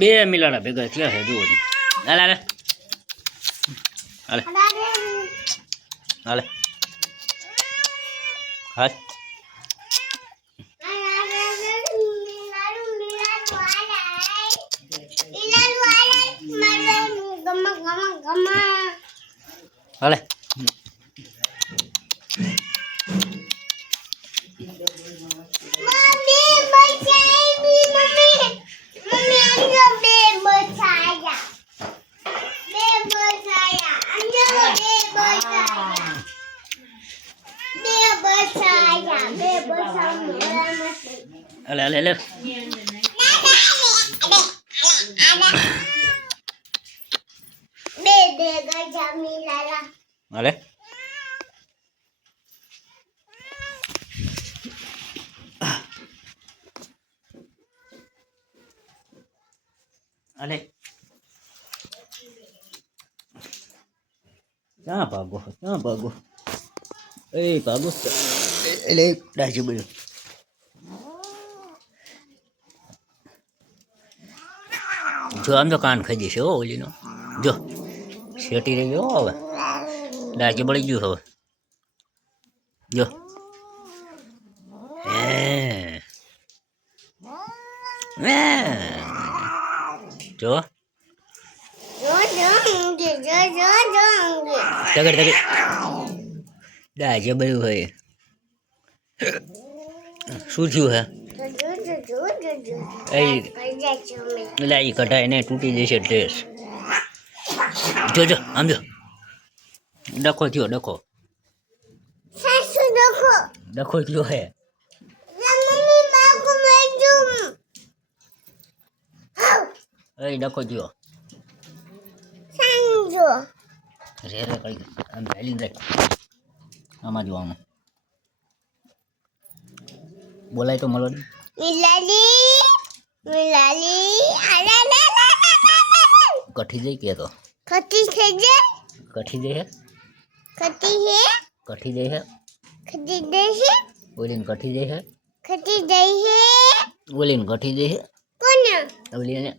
બે મિલાડા ભેગા થયા છે જુઓ. હાલે હાલે હાલે હાલે હાલ. હાલે હાલે હાલે હાલે. હાલે હાલે. ક્યાં ભાગો ક્યાં ભાગો? એ ભાગો એટલે ડાજી બધું. જો આમ તો કાન ખાઈ જશે હો ઓલીનો. જો શેટી રહી ગયો હવે. ડાજી બળી ગયું હવે. જો જો તગડ તગડ ડાજે બધું હોય. શું થયું હે? એટલે એ કઢાય ને તૂટી જશે ડ્રેસ. જોજો આમ જો ડખો થયો ડખો ડખો થયો હે. ડખો થયો રે રે કરી આમ હેલી રાખ. આમાં જો આમાં બોલાય તો મળો. કઠી જઈ કે તો કઠી જઈ હે કઠી જઈ હે ઓલીન કઠી જઈ હે ઓલીન કઠી જઈ હે ઓલીને